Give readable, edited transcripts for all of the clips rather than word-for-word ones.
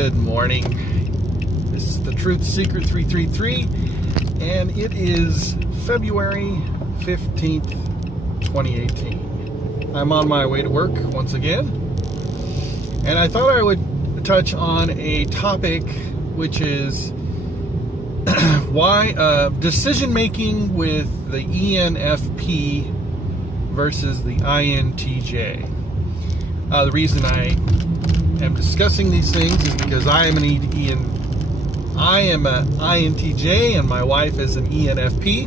Good morning. This is the Truth Seeker 333, and it is February 15th, 2018. I'm on my way to work once again, and I thought I would touch on a topic which is why decision making with the ENFP versus the INTJ. The reason I am discussing these things is because I am an INTJ and my wife is an ENFP,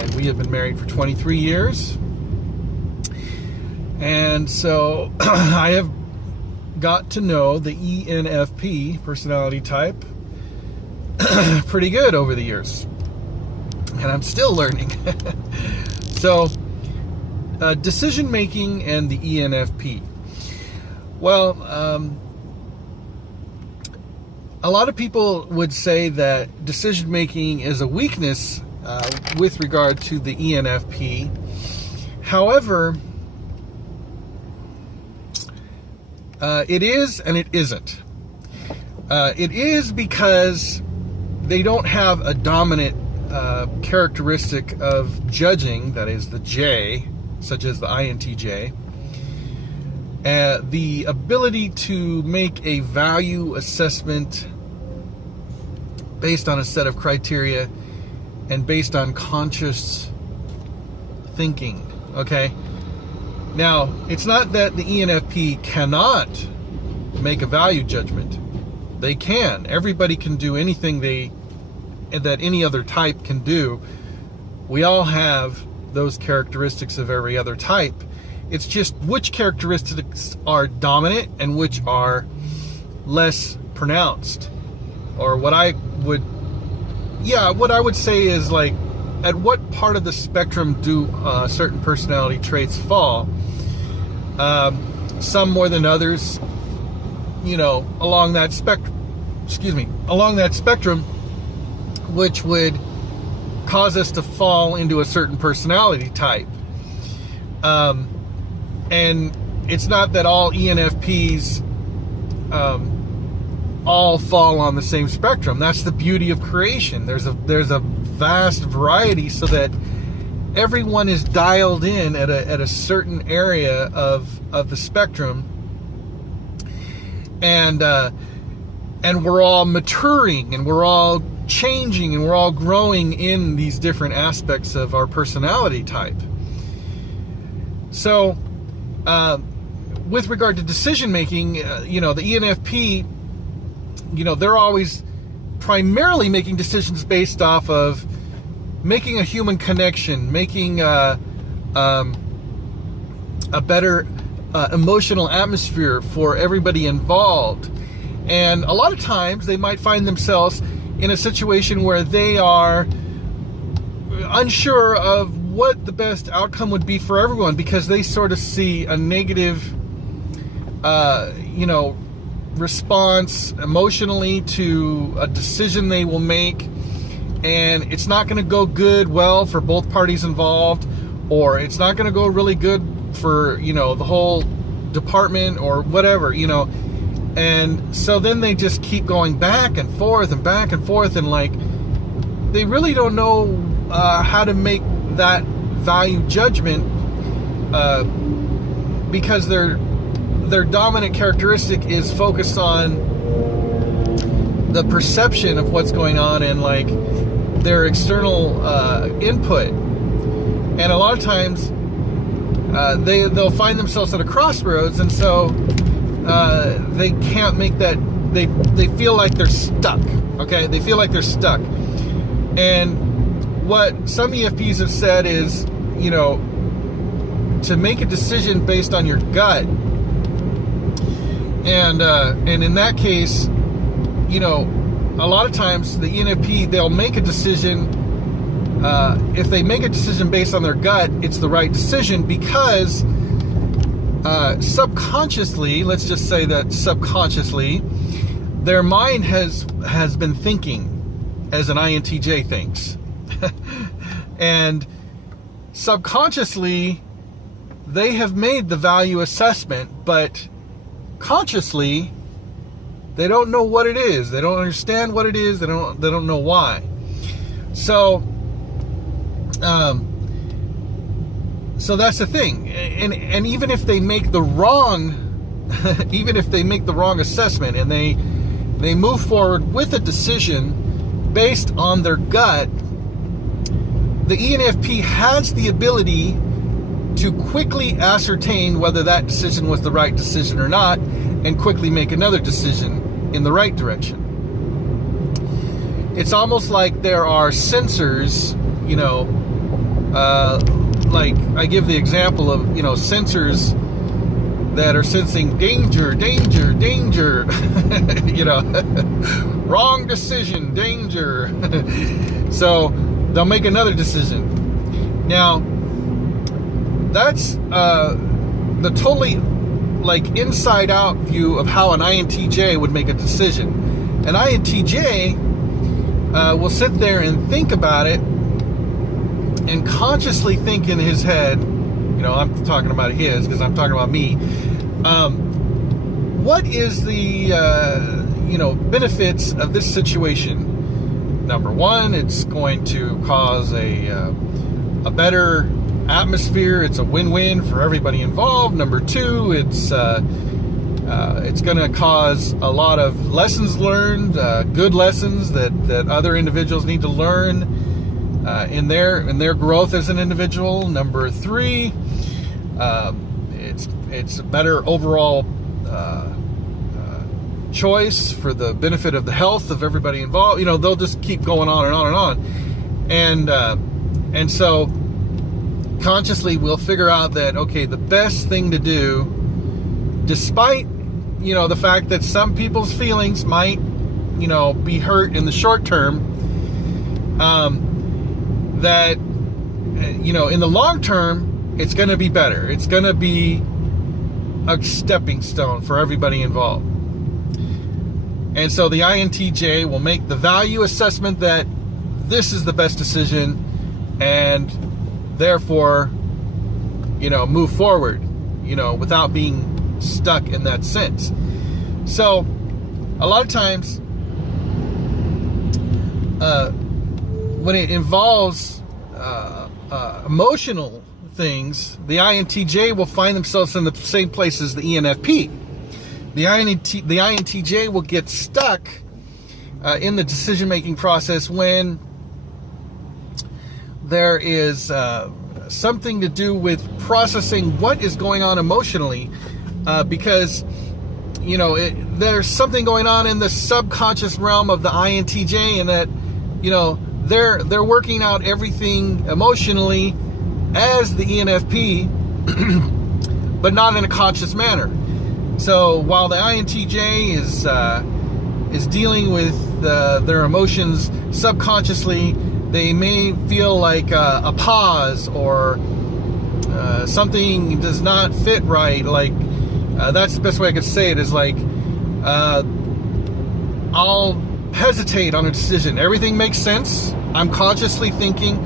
and we have been married for 23 years. And so I have got to know the ENFP personality type pretty good over the years, and I'm still learning. So decision making and the ENFP. Well, a lot of people would say that decision making is a weakness with regard to the ENFP. However, it is and it isn't. It is because they don't have a dominant characteristic of judging, that is the J, such as the INTJ. The ability to make a value assessment based on a set of criteria and based on conscious thinking. Okay? Now, it's not that the ENFP cannot make a value judgment. They can. Everybody can do anything that any other type can do. We all have those characteristics of every other type. It's just which characteristics are dominant and which are less pronounced. Or what I would say is, like, at what part of the spectrum do certain personality traits fall? Some more than others, along that spectrum, which would cause us to fall into a certain personality type. And it's not that all ENFPs all fall on the same spectrum. That's the beauty of creation. There's a vast variety, so that everyone is dialed in at a certain area of the spectrum, and we're all maturing, and we're all changing, and we're all growing in these different aspects of our personality type. So with regard to decision making, the ENFP, they're always primarily making decisions based off of making a human connection, making a better emotional atmosphere for everybody involved. And a lot of times they might find themselves in a situation where they are unsure of what the best outcome would be for everyone, because they sort of see a negative response emotionally to a decision they will make, and it's not going to go well for both parties involved, or it's not going to go really good for the whole department or whatever, and so then they just keep going back and forth, and like they really don't know how to make that value judgment, because their dominant characteristic is focused on the perception of what's going on and like their external input. And a lot of times they'll find themselves at a crossroads, and so they can't make that. They feel like they're stuck. Okay, they feel like they're stuck. And what some EFPs have said is, to make a decision based on your gut. And in that case, a lot of times the ENFP, they'll make a decision. If they make a decision based on their gut, it's the right decision, because subconsciously, let's just say that subconsciously, their mind has been thinking as an INTJ thinks. And subconsciously, they have made the value assessment, but consciously, They don't know what it is. They don't understand what it is. They don't know why. So so that's the thing. And even if they make the wrong assessment and they move forward with a decision based on their gut, the ENFP has the ability to quickly ascertain whether that decision was the right decision or not, and quickly make another decision in the right direction. It's almost like there are sensors, like I give the example of, sensors that are sensing danger, danger, danger, wrong decision, danger. So they'll make another decision. Now, that's the totally inside out view of how an INTJ would make a decision. An INTJ will sit there and think about it and consciously think in his head, I'm talking about his because I'm talking about me, what is the benefits of this situation? Number one, it's going to cause a better atmosphere. It's a win-win for everybody involved. Number two, it's going to cause a lot of lessons learned, good lessons that other individuals need to learn in their growth as an individual. Number three, it's a better overall choice for the benefit of the health of everybody involved. They'll just keep going on and on and on, and so consciously we'll figure out that, okay, the best thing to do, despite the fact that some people's feelings might be hurt in the short term, that in the long term it's going to be better. It's going to be a stepping stone for everybody involved. And so the INTJ will make the value assessment that this is the best decision, and therefore, move forward, without being stuck in that sense. So, a lot of times, when it involves emotional things, the INTJ will find themselves in the same place as the ENFP. The INTJ will get stuck in the decision-making process when there is something to do with processing what is going on emotionally, because there's something going on in the subconscious realm of the INTJ, and that they're working out everything emotionally as the ENFP, but not in a conscious manner. So while the INTJ is dealing with their emotions subconsciously, they may feel like a pause, or something does not fit right. Like that's the best way I could say it, is like I'll hesitate on a decision. Everything makes sense. I'm consciously thinking,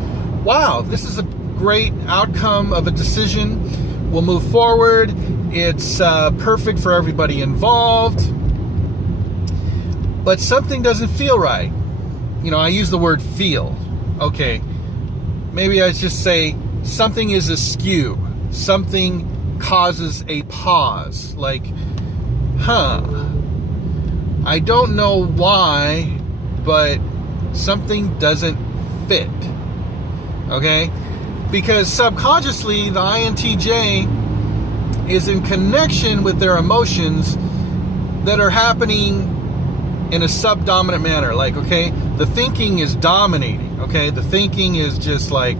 wow, this is a great outcome of a decision. We'll move forward. It's perfect for everybody involved. But something doesn't feel right. I use the word feel. Okay, maybe I just say something is askew. Something causes a pause. Like, I don't know why, but something doesn't fit. Okay? Because subconsciously, the INTJ is in connection with their emotions that are happening in a subdominant manner. Like, okay, the thinking is dominating. Okay, the thinking is just like,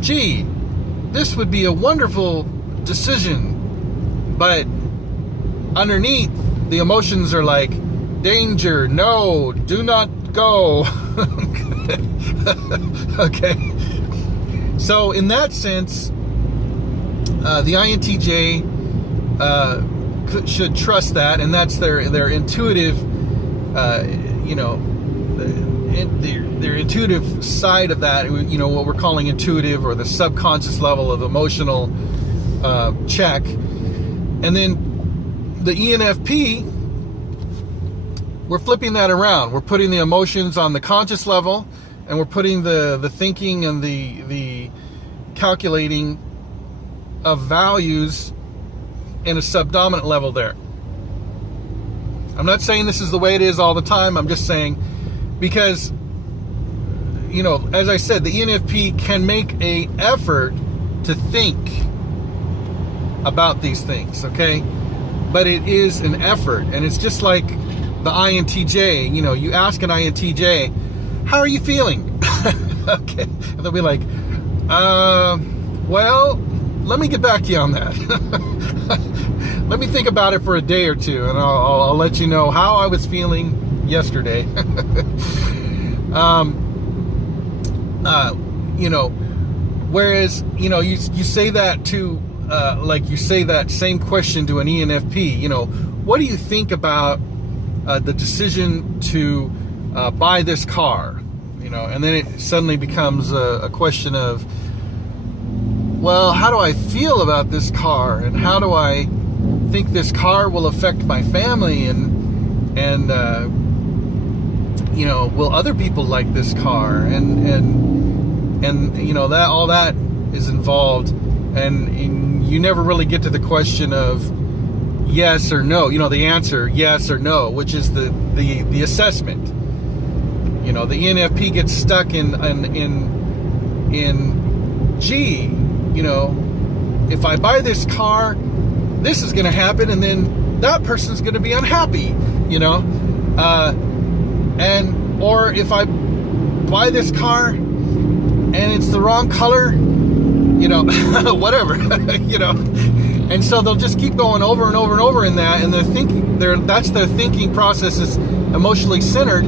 gee, this would be a wonderful decision. But underneath, the emotions are like, danger, no, do not go. Okay. So in that sense, the INTJ should trust that, and that's their intuitive, their intuitive side of that. What we're calling intuitive, or the subconscious level of emotional check. And then the ENFP we're flipping that around. We're putting the emotions on the conscious level, and we're putting the thinking and the calculating of values in a subdominant level there. I'm not saying this is the way it is all the time. I'm just saying because, you know, as I said, the ENFP can make an effort to think about these things, okay? But it is an effort, and it's just like the INTJ. You know, you ask an INTJ, how are you feeling? Okay, and they'll be like, well, let me get back to you on that. Let me think about it for a day or two, and I'll let you know how I was feeling yesterday. You know, whereas, you know, you say that to, like you say that same question to an ENFP, you know, what do you think about the decision to buy this car? You know, and then it suddenly becomes a question of, well, how do I feel about this car, and how do I think this car will affect my family, and you know, will other people like this car, and you know, that all that is involved, and you never really get to the question of yes or no, you know, the answer yes or no, which is the assessment. You know, the ENFP gets stuck in gee, you know, if I buy this car, this is going to happen, and then that person's going to be unhappy, you know, or if I buy this car and it's the wrong color, you know, whatever, you know, and so they'll just keep going over and over and over in that, and that's their thinking process is emotionally centered,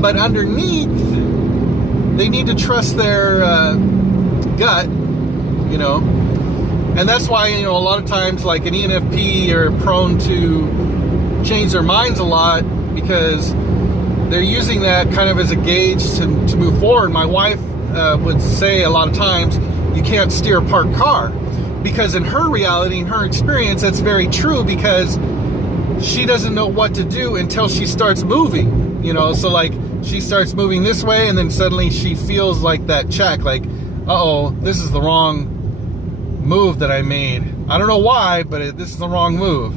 but underneath they need to trust their gut, you know. And that's why, you know, a lot of times, like an ENFP are prone to change their minds a lot, because they're using that kind of as a gauge to move forward. My wife would say a lot of times, you can't steer a parked car, because in her reality, in her experience, that's very true, because she doesn't know what to do until she starts moving, you know. So like she starts moving this way, and then suddenly she feels like that check, like, uh-oh, this is the wrong move that I made. I don't know why, but this is the wrong move.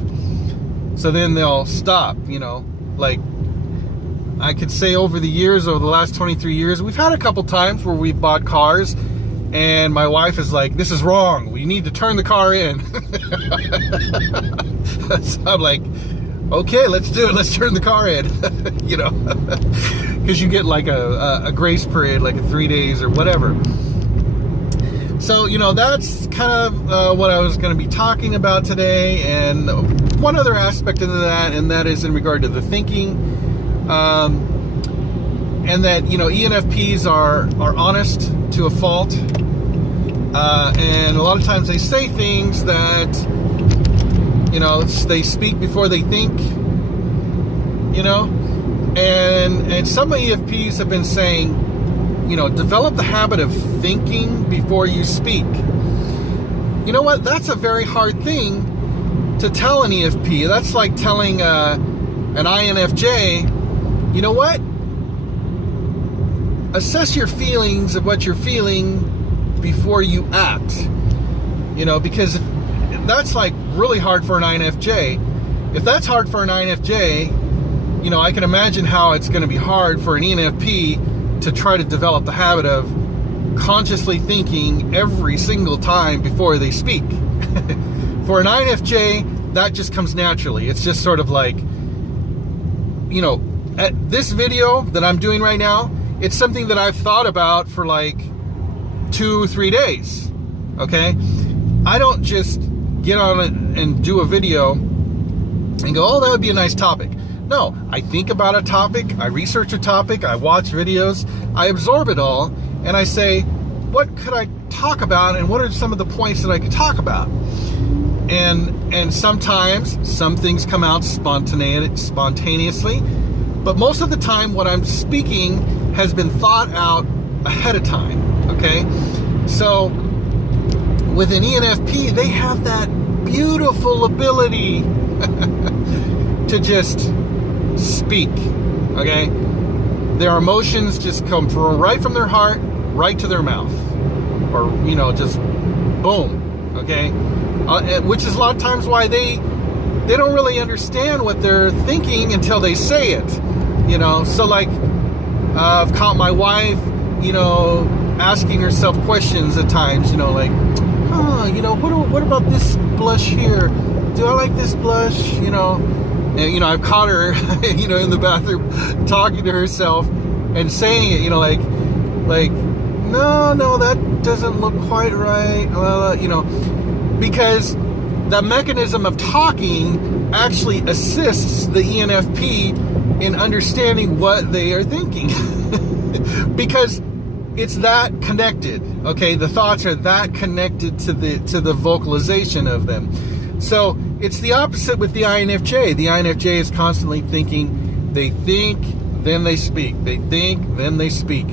So then they'll stop, you know. Like, I could say over the last 23 years, we've had a couple times where we've bought cars, and my wife is like, this is wrong, we need to turn the car in. So I'm like, okay, let's do it, let's turn the car in. You know, because you get like a grace period, like 3 days or whatever. So, you know, that's kind of what I was going to be talking about today. And one other aspect of that, and that is in regard to the thinking. And that, you know, ENFPs are honest to a fault. And a lot of times they say things that, you know, they speak before they think, you know. And some ENFPs have been saying, you know, develop the habit of thinking before you speak. You know what? That's a very hard thing to tell an ENFP. That's like telling an INFJ, you know what? Assess your feelings of what you're feeling before you act. You know, because that's like really hard for an INFJ. If that's hard for an INFJ, you know, I can imagine how it's going to be hard for an ENFP to try to develop the habit of consciously thinking every single time before they speak. For an INFJ, that just comes naturally. It's just sort of like, you know, at this video that I'm doing right now, it's something that I've thought about for like 2-3 days, okay? I don't just get on it and do a video and go, oh, that would be a nice topic. No, I think about a topic, I research a topic, I watch videos, I absorb it all, and I say, what could I talk about, and what are some of the points that I could talk about? And sometimes some things come out spontaneously, but most of the time what I'm speaking has been thought out ahead of time, okay? So with an ENFP, they have that beautiful ability to just speak. Okay? Their emotions just come right from their heart, right to their mouth. Or, just boom. Okay? Which is a lot of times why they don't really understand what they're thinking until they say it. So like, I've caught my wife, asking herself questions at times, like, what about this blush here? Do I like this blush? And, I've caught her, in the bathroom talking to herself and saying it, like, no, that doesn't look quite right. Because the mechanism of talking actually assists the ENFP in understanding what they are thinking. Because it's that connected, okay? The thoughts are that connected to the vocalization of them. So it's the opposite with the INFJ. The INFJ is constantly thinking. They think, then they speak. They think, then they speak.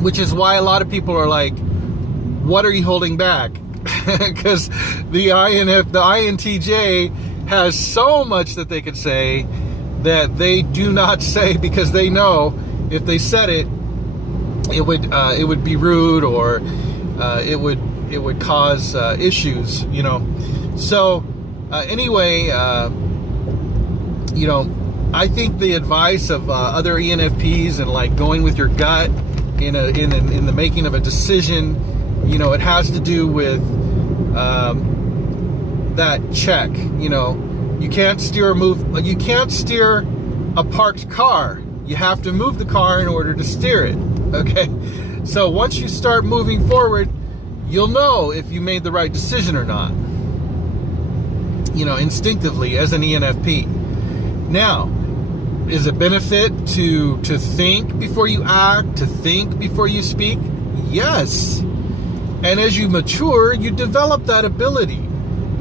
Which is why a lot of people are like, what are you holding back? Because the INTJ has so much that they could say that they do not say, because they know if they said it, it would be rude, or it would cause issues, So anyway, I think the advice of other ENFPs and like going with your gut in the making of a decision, it has to do with that check. You can't steer a parked car. You have to move the car in order to steer it. Okay? So once you start moving forward, you'll know if you made the right decision or not. Instinctively as an ENFP. Now, is it benefit to think before you act, to think before you speak? Yes. And as you mature, you develop that ability.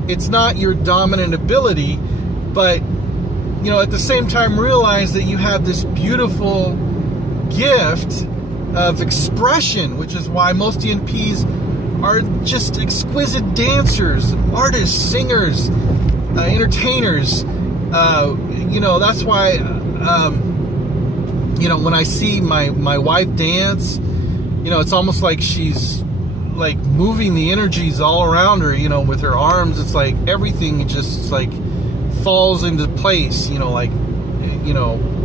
It's not your dominant ability, but at the same time realize that you have this beautiful gift of expression, which is why most ENFPs are just exquisite dancers, artists, singers, entertainers. That's why when I see my wife dance, it's almost like she's like moving the energies all around her, with her arms. It's like everything just like falls into place,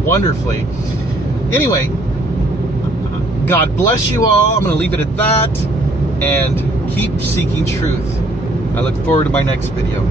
wonderfully. Anyway, God bless you all. I'm going to leave it at that, and keep seeking truth. I look forward to my next video.